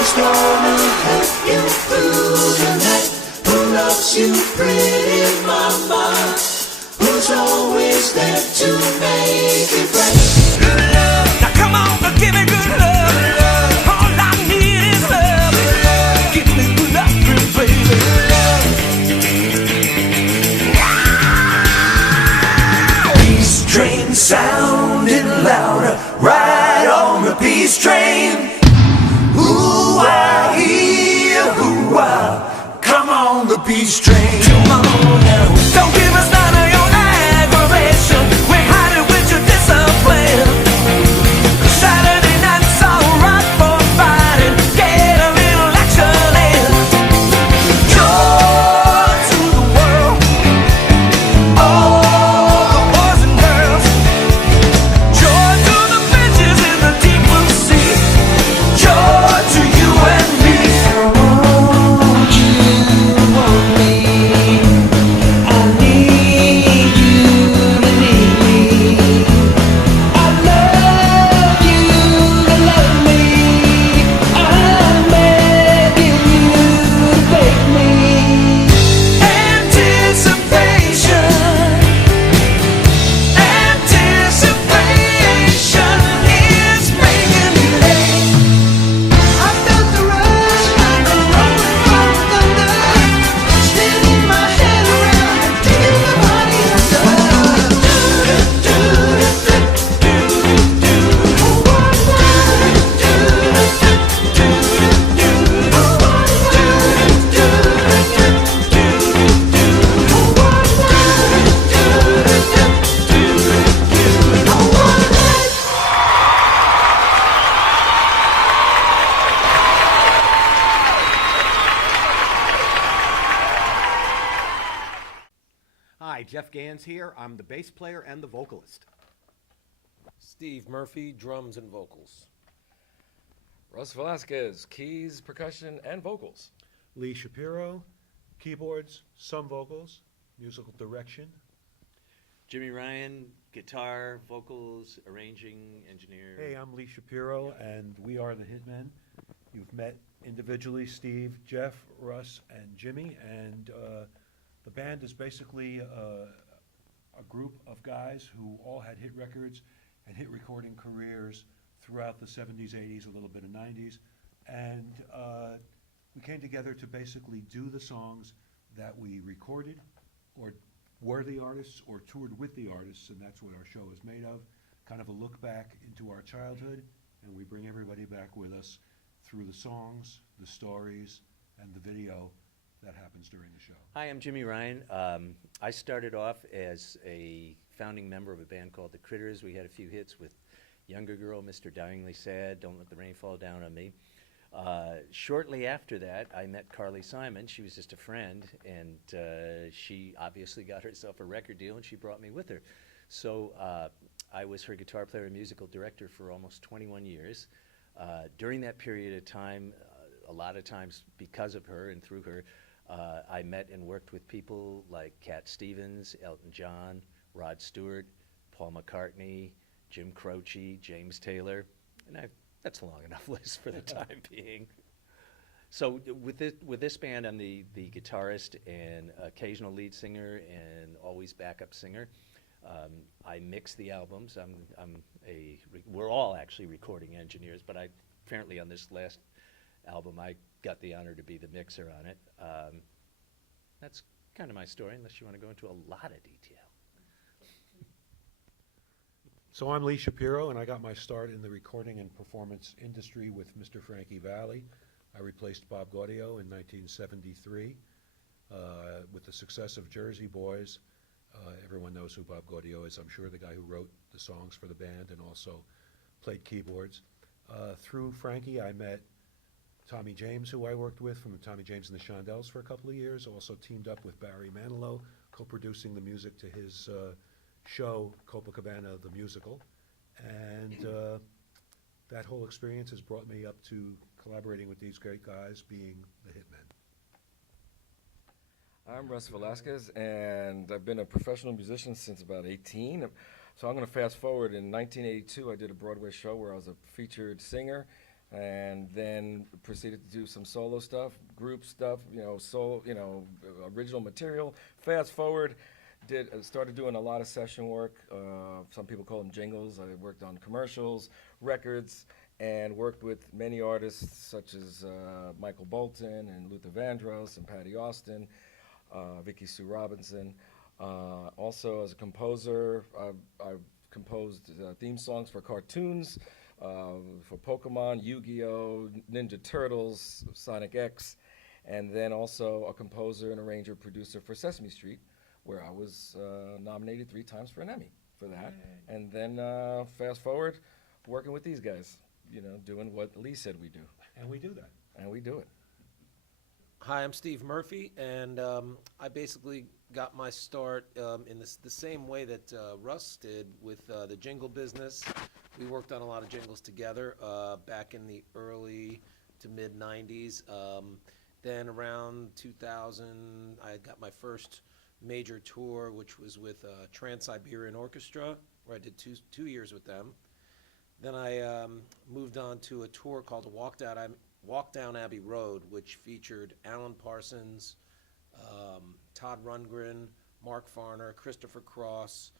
Who's gonna help you through the night? Who loves you, pretty mama? Who's always there to make it right? Good love. Now come on, give me good love. Good love. All I need is love. Good love. Give me good love, baby. Good love. Peace train sounding louder, right on the peace train. Ooh-ah, ooh-ah, come on the peace train. Come on now. Don't give us none of your aggravation. We're hiding with your discipline. Saturday night's alright for fighting. Get a little action in. Joy to the world. All the boys and girls. Joy to the bitches in the deep blue sea. Joy to you and me. Hi, Jeff Gans here. I'm the bass player and the vocalist. Steve Murphy, drums and vocals. Russ Velasquez, keys, percussion, and vocals. Lee Shapiro, keyboards, some vocals, musical direction. Jimmy Ryan, guitar, vocals, arranging, engineer. Hey, I'm Lee Shapiro, and we are the Hitmen. You've met individually Steve, Jeff, Russ, and Jimmy, and the band is basically a group of guys who all had hit records and hit recording careers throughout the 70s, 80s, a little bit of 90s, and we came together to basically do the songs that we recorded or were the artists or toured with the artists, and that's what our show is made of, kind of a look back into our childhood, and we bring everybody back with us through the songs, the stories, and the video that happens during the show. Hi, I'm Jimmy Ryan. I started off as a founding member of a band called The Critters. We had a few hits with Younger Girl, Mr. Dyingly Sad, Don't Let the Rain Fall Down on Me. Shortly after that, I met Carly Simon. She was just a friend, and she obviously got herself a record deal, and she brought me with her. So I was her guitar player and musical director for almost 21 years. During that period of time, a lot of times because of her and through her, I met and worked with people like Cat Stevens, Elton John, Rod Stewart, Paul McCartney, Jim Croce, James Taylor, and that's a long enough list for the time being. So with this band, I'm the guitarist and occasional lead singer and always backup singer. I mix the albums. We're all actually recording engineers, but apparently on this last album, I got the honor to be the mixer on it. That's kind of my story, unless you want to go into a lot of detail. So I'm Lee Shapiro, and I got my start in the recording and performance industry with Mr. Frankie Valli. I replaced Bob Gaudio in 1973. With the success of Jersey Boys, everyone knows who Bob Gaudio is, I'm sure, the guy who wrote the songs for the band and also played keyboards. Through Frankie, I met Tommy James, who I worked with from Tommy James and the Shondells for a couple of years, also teamed up with Barry Manilow, co-producing the music to his show, Copacabana the Musical. And that whole experience has brought me up to collaborating with these great guys, being the Hitmen. I'm Russ Velasquez, and I've been a professional musician since about 18. So I'm going to fast forward. In 1982, I did a Broadway show where I was a featured singer. and then proceeded to do some solo stuff, group stuff, original material. Fast forward, started doing a lot of session work. Some people call them jingles. I worked on commercials, records, and worked with many artists such as Michael Bolton and Luther Vandross and Patty Austin, Vicky Sue Robinson. Also, as a composer, I've composed theme songs for cartoons, for Pokemon, Yu-Gi-Oh!, Ninja Turtles, Sonic X, and then also a composer and arranger producer for Sesame Street, where I was nominated 3 times for an Emmy for that. And then fast forward, working with these guys, doing what Lee said we do. And we do that. And we do it. Hi, I'm Steve Murphy, and I basically got my start in the same way that Russ did with the jingle business. We worked on a lot of jingles together back in the early to mid-'90s. Then around 2000, I got my first major tour, which was with Trans-Siberian Orchestra, where I did two years with them. Then I moved on to a tour called Walk Down Abbey Road, which featured Alan Parsons, Todd Rundgren, Mark Farner, Christopher Cross,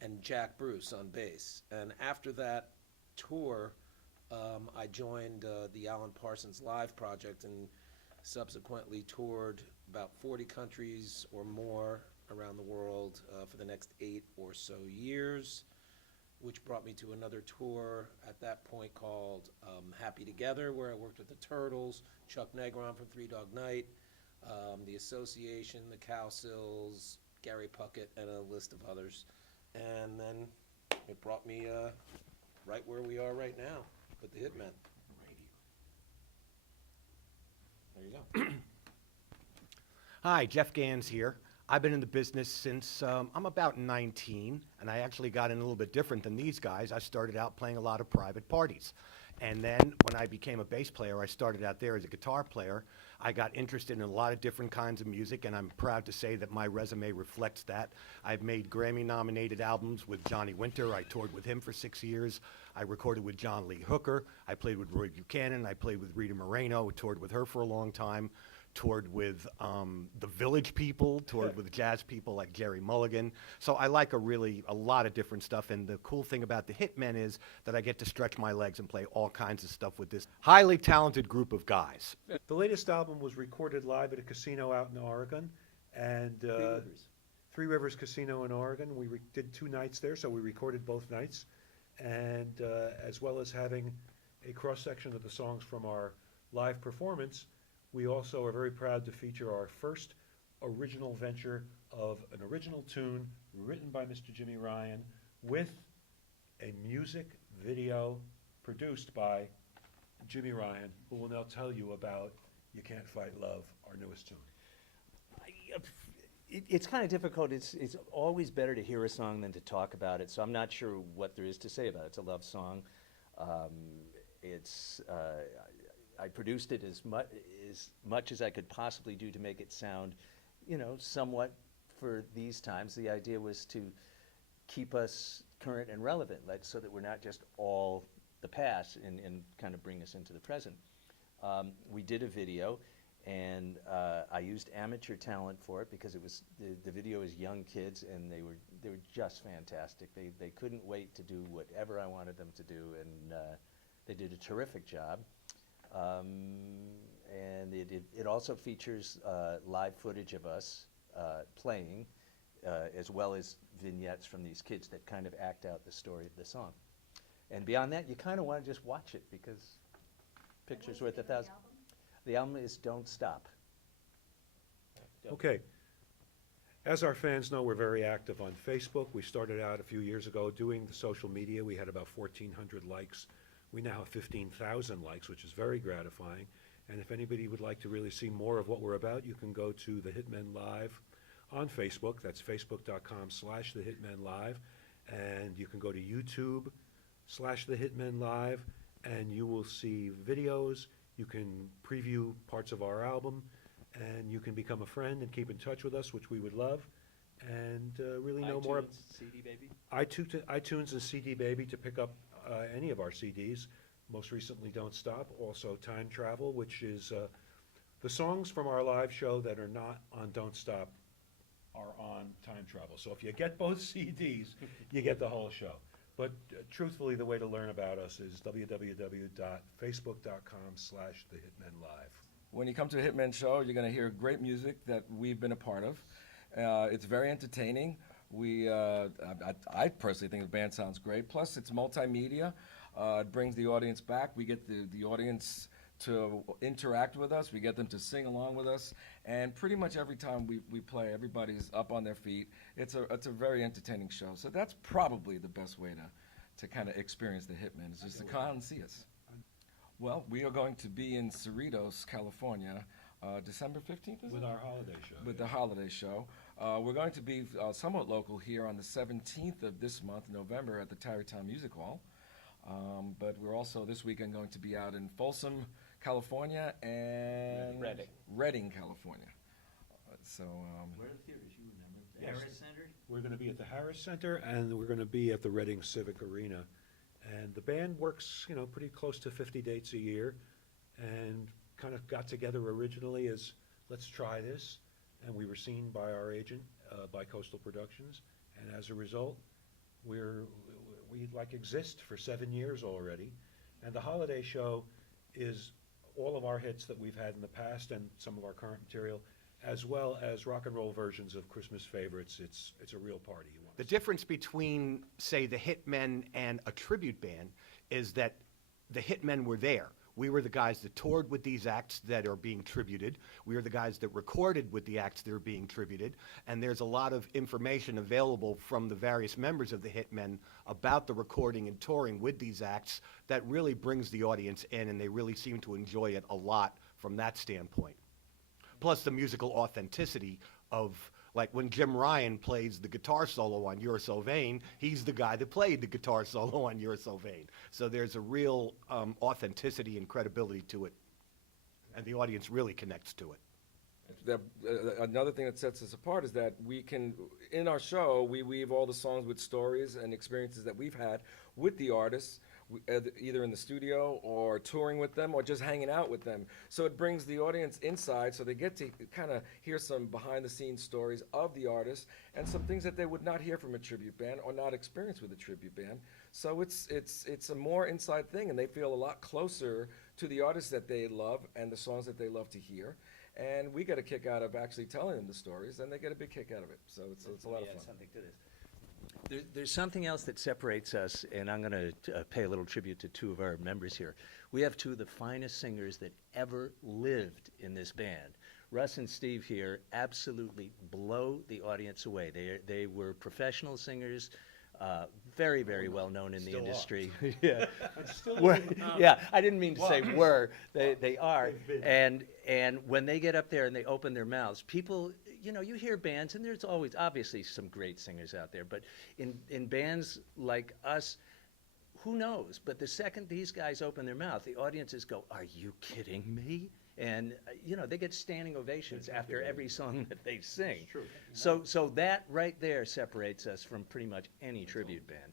and Jack Bruce on bass. And after that tour, I joined the Alan Parsons Live project and subsequently toured about 40 countries or more around the world for the next 8 or so years, which brought me to another tour at that point called Happy Together, where I worked with the Turtles, Chuck Negron from Three Dog Night, the Association, the Cowsills, Gary Puckett, and a list of others. And then it brought me right where we are right now with the Hitmen. There you go. Hi, Jeff Gans here. I've been in the business since I'm about 19, and I actually got in a little bit different than these guys. I started out playing a lot of private parties. And then when I became a bass player, I started out there as a guitar player. I got interested in a lot of different kinds of music, and I'm proud to say that my resume reflects that. I've made Grammy-nominated albums with Johnny Winter. I toured with him for 6 years. I recorded with John Lee Hooker. I played with Roy Buchanan. I played with Rita Moreno, toured with her for a long time. Toured with the Village People, toured with jazz people like Jerry Mulligan. So I like a lot of different stuff, and the cool thing about the Hitmen is that I get to stretch my legs and play all kinds of stuff with this highly talented group of guys. The latest album was recorded live at a casino out in Oregon, and Three Rivers Casino in Oregon. We did 2 nights there, so we recorded both nights, and as well as having a cross-section of the songs from our live performance, we also are very proud to feature our first original venture of an original tune written by Mr. Jimmy Ryan with a music video produced by Jimmy Ryan, who will now tell you about You Can't Fight Love, our newest tune. It's kind of difficult. It's always better to hear a song than to talk about it, so I'm not sure what there is to say about it. It's a love song. I produced it as much as I could possibly do to make it sound, somewhat for these times. The idea was to keep us current and relevant, so that we're not just all the past and kind of bring us into the present. We did a video, and I used amateur talent for it because it was the video is young kids, and they were just fantastic. They couldn't wait to do whatever I wanted them to do, and they did a terrific job. And it also features live footage of us playing, as well as vignettes from these kids that kind of act out the story of the song. And beyond that, you kind of want to just watch it because picture's worth 1,000. The album is Don't Stop. Okay. As our fans know, we're very active on Facebook. We started out a few years ago doing the social media. We had about 1,400 likes. We now have 15,000 likes, which is very gratifying. And if anybody would like to really see more of what we're about, you can go to The Hitmen Live on Facebook. That's facebook.com/The Hitmen Live. And you can go to YouTube/The Hitmen Live, and you will see videos. You can preview parts of our album, and you can become a friend and keep in touch with us, which we would love. And really know more. iTunes, CD Baby. iTunes and CD Baby to pick up any of our CDs. most recently Don't Stop, also Time Travel, which is the songs from our live show that are not on Don't Stop are on Time Travel. So if you get both CDs, you get the whole show. But truthfully, the way to learn about us is www.facebook.com/thehitmenlive. When you come to a Hitmen show, you're going to hear great music that we've been a part of. It's very entertaining. I personally think the band sounds great. Plus, it's multimedia. It brings the audience back. We get the audience to interact with us. We get them to sing along with us. And pretty much every time we play, everybody's up on their feet. It's a very entertaining show. So that's probably the best way to kind of experience the Hitmen, is just to come out and see us. Well, we are going to be in Cerritos, California, December 15th, is With it? our holiday show. With the holiday show. We're going to be somewhat local here on the 17th of this month, November, at the Tarrytown Music Hall. But we're also this weekend going to be out in Folsom, California, and Redding, California. Where are the theaters, you remember? The Yes. Harris Center? We're going to be at the Harris Center, and we're going to be at the Reading Civic Arena. And the band works, pretty close to 50 dates a year, and kind of got together originally as, let's try this. And we were seen by our agent, by Coastal Productions, and as a result, we exist for 7 years already. And the holiday show is all of our hits that we've had in the past and some of our current material, as well as rock and roll versions of Christmas favorites. It's a real party. The difference between, say, the Hitmen and a tribute band is that the Hitmen were there. We were the guys that toured with these acts that are being tributed. We are the guys that recorded with the acts that are being tributed. And there's a lot of information available from the various members of the Hitmen about the recording and touring with these acts that really brings the audience in, and they really seem to enjoy it a lot from that standpoint. Plus the musical authenticity of, like when Jim Ryan plays the guitar solo on You're So Vain, he's the guy that played the guitar solo on You're So Vain. So there's a real authenticity and credibility to it, and the audience really connects to it. Another thing that sets us apart is that we can, in our show, we weave all the songs with stories and experiences that we've had with the artists, either in the studio or touring with them or just hanging out with them. So it brings the audience inside, so they get to kind of hear some behind-the-scenes stories of the artists and some things that they would not hear from a tribute band or not experience with a tribute band. So it's a more inside thing, and they feel a lot closer to the artists that they love and the songs that they love to hear. And we get a kick out of actually telling them the stories, and they get a big kick out of it. So it's a lot of fun. Something to this. There's something else that separates us, and I'm going to pay a little tribute to two of our members here. We have two of the finest singers that ever lived in this band. Russ and Steve here absolutely blow the audience away. They were professional singers, very, very well known in the industry. Yeah. Yeah, I didn't mean to say were. They are. And when they get up there and they open their mouths, people, you hear bands, and there's always obviously some great singers out there, but in bands like us, who knows? But the second these guys open their mouth, the audiences go, "Are you kidding me?" And they get standing ovations after every song that they sing. So that right there separates us from pretty much any tribute band.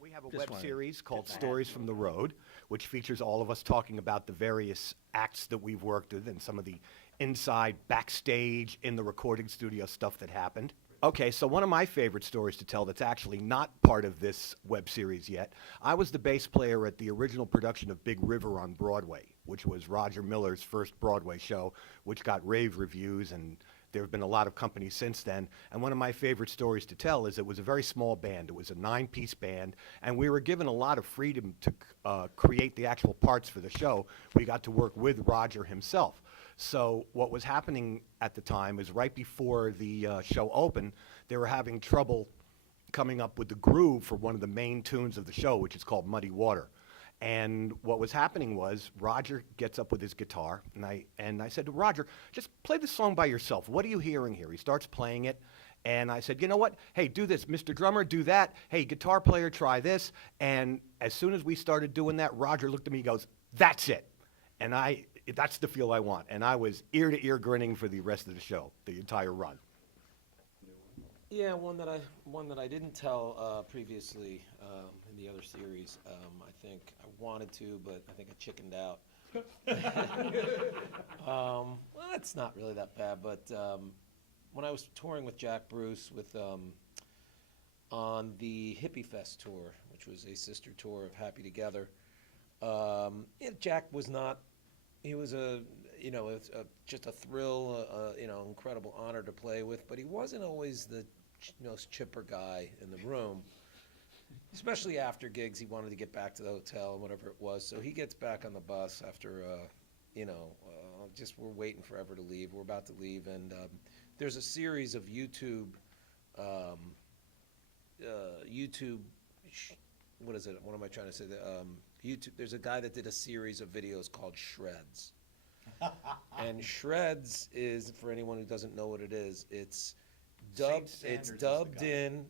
We have a Just web wanted series called to get Stories from the Road, which features all of us talking about the various acts that we've worked with and some of the inside, backstage, in the recording studio stuff that happened. Okay, so one of my favorite stories to tell that's actually not part of this web series yet, I was the bass player at the original production of Big River on Broadway, which was Roger Miller's first Broadway show, which got rave reviews, and there have been a lot of companies since then. And one of my favorite stories to tell is it was a very small band. It was a 9-piece band, and we were given a lot of freedom to create the actual parts for the show. We got to work with Roger himself. So what was happening at the time is right before the show opened, they were having trouble coming up with the groove for one of the main tunes of the show, which is called Muddy Water. And what was happening was Roger gets up with his guitar, and I said to Roger, just play the song by yourself. What are you hearing here? He starts playing it, and I said, you know what? Hey, do this. Mr. Drummer, do that. Hey, guitar player, try this. And as soon as we started doing that, Roger looked at me and goes, that's it. And that's the feel I want. And I was ear to ear grinning for the rest of the show, the entire run. Yeah, one that I didn't tell previously. in the other series. I think I wanted to, but I think I chickened out. Well, it's not really that bad, but when I was touring with Jack Bruce on the Hippie Fest tour, which was a sister tour of Happy Together, Jack was not. He was just a thrill, incredible honor to play with, but he wasn't always the most chipper guy in the room. Especially after gigs, he wanted to get back to the hotel and whatever it was. So he gets back on the bus after, just we're waiting forever to leave. We're about to leave, and there's a series of YouTube, what is it? What am I trying to say? YouTube. There's a guy that did a series of videos called Shreds, and Shreds is, for anyone who doesn't know what it is, it's dubbed in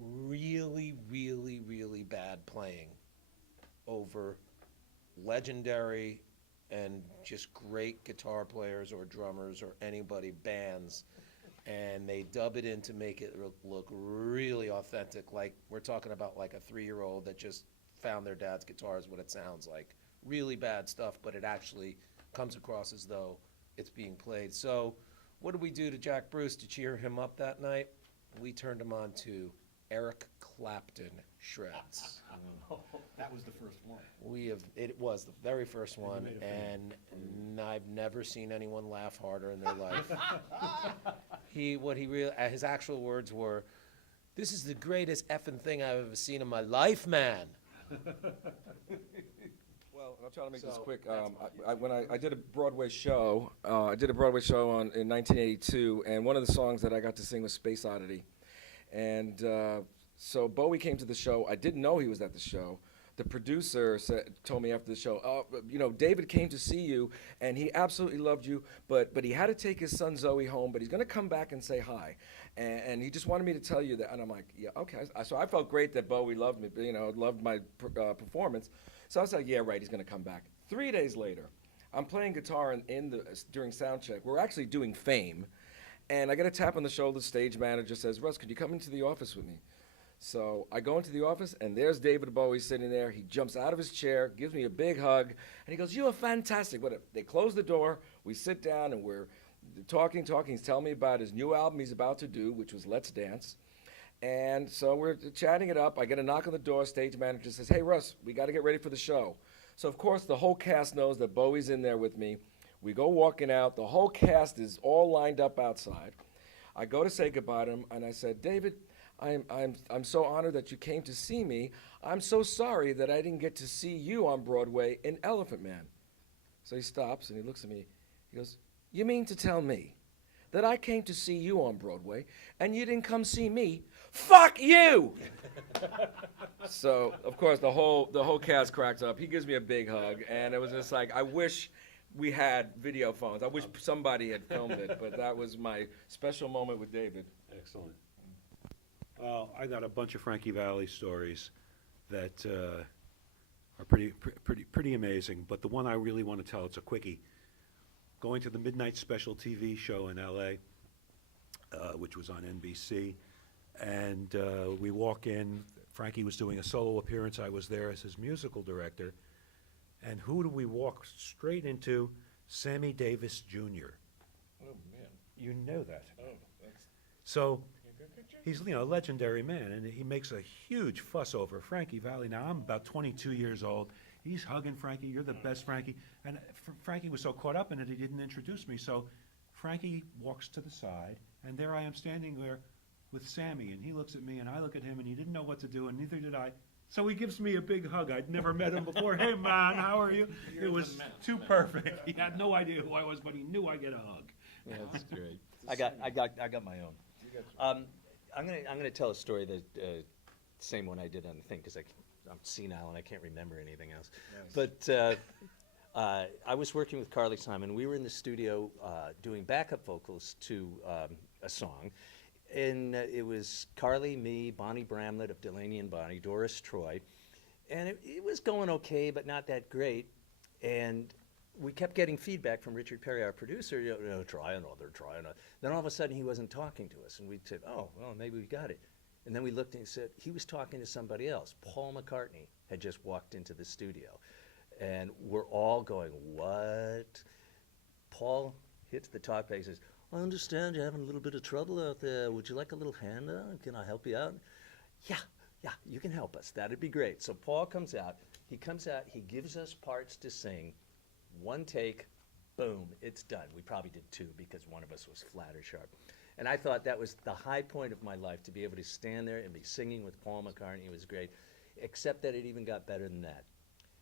really, really, really bad playing over legendary and just great guitar players or drummers or anybody, bands, and they dub it in to make it look really authentic. Like we're talking about like a 3-year-old that just found their dad's guitar is what it sounds like. Really bad stuff, but it actually comes across as though it's being played. So what did we do to Jack Bruce to cheer him up that night? We turned him on to Eric Clapton Shreds. That was the first one. It was the very first one, and I've never seen anyone laugh harder in their life. His actual words were, "This is the greatest effing thing I've ever seen in my life, man." Well, I'll try to make this So, quick. that's When I did a Broadway show, in 1982, and one of the songs that I got to sing was Space Oddity. And so Bowie came to the show. I didn't know he was at the show. The producer told me after the show, David came to see you, and he absolutely loved you, but he had to take his son Zoe home, but he's going to come back and say hi. And he just wanted me to tell you that. And I'm like, yeah, okay. So I felt great that Bowie loved me, loved my performance. So I was like, yeah, right, he's going to come back. 3 days later, I'm playing guitar during sound check. We're actually doing Fame. And I get a tap on the shoulder. The stage manager says, "Russ, could you come into the office with me?" So I go into the office, and there's David Bowie sitting there. He jumps out of his chair, gives me a big hug, and he goes, "You are fantastic." They close the door. We sit down, and we're talking. He's telling me about his new album he's about to do, which was Let's Dance. And so we're chatting it up. I get a knock on the door. Stage manager says, "Hey, Russ, we got to get ready for the show." So, of course, the whole cast knows that Bowie's in there with me. We go walking out. The whole cast is all lined up outside. I go to say goodbye to him, and I said, "David, I'm so honored that you came to see me. I'm so sorry that I didn't get to see you on Broadway in Elephant Man." So he stops, and he looks at me. He goes, "You mean to tell me that I came to see you on Broadway, and you didn't come see me? Fuck you!" So, of course, the whole cast cracked up. He gives me a big hug, and it was just like, I wish we had video phones. I wish somebody had filmed it, but that was my special moment with David. Excellent. Well, I got a bunch of Frankie Valli stories that are pretty amazing, but the one I really want to tell, it's a quickie. Going to the Midnight Special TV show in L.A., which was on NBC, and we walk in. Frankie was doing a solo appearance. I was there as his musical director. And who do we walk straight into? Sammy Davis Jr. Oh, man. You know that. Oh, thanks. So he's a legendary man, and he makes a huge fuss over Frankie Valli. Now, I'm about 22 years old. He's hugging Frankie. "You're the best, Frankie." And Frankie was so caught up in it, he didn't introduce me. So Frankie walks to the side, and there I am standing there with Sammy, and he looks at me, and I look at him, and he didn't know what to do, and neither did I. So he gives me a big hug. I'd never met him before. "Hey, man, how are you?" It was too perfect. He had no idea who I was, but he knew I'd get a hug. That's great. I got my own. I'm gonna tell a story that same one I did on the thing because I'm senile and I can't remember anything else. Nice. But I was working with Carly Simon. We were in the studio doing backup vocals to a song. And it was Carly, me, Bonnie Bramlett of Delaney and Bonnie, Doris Troy. And it was going okay, but not that great. And we kept getting feedback from Richard Perry, our producer, try another. Then all of a sudden he wasn't talking to us. And we said, "Oh, well, maybe we got it." And then we looked and he said, he was talking to somebody else. Paul McCartney had just walked into the studio. And we're all going, what? Paul hits the top page and says, I understand you're having a little bit of trouble out there. Would you like a little hand out? Can I help you out? Yeah, you can help us. That'd be great. So Paul comes out. He gives us parts to sing. One take, boom, it's done. We probably did two because one of us was flat or sharp. And I thought that was the high point of my life, to be able to stand there and be singing with Paul McCartney. It was great, except that it even got better than that.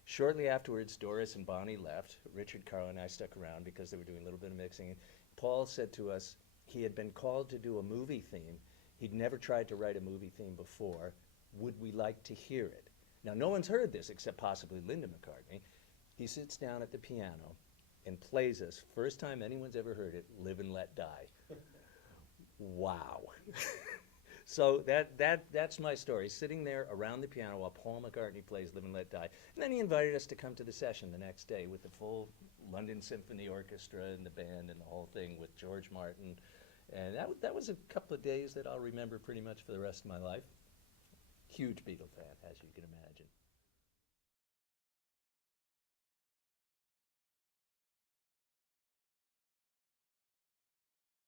Shortly afterwards, Doris and Bonnie left. Richard, Carl, and I stuck around because they were doing a little bit of mixing. Paul said to us he had been called to do a movie theme. He'd never tried to write a movie theme before. Would we like to hear it? Now, no one's heard this except possibly Linda McCartney. He sits down at the piano and plays us, first time anyone's ever heard it, Live and Let Die. Wow. So that's my story, sitting there around the piano while Paul McCartney plays Live and Let Die. And then he invited us to come to the session the next day with the full London Symphony Orchestra and the band and the whole thing with George Martin. And that was a couple of days that I'll remember pretty much for the rest of my life. Huge Beatle fan, as you can imagine.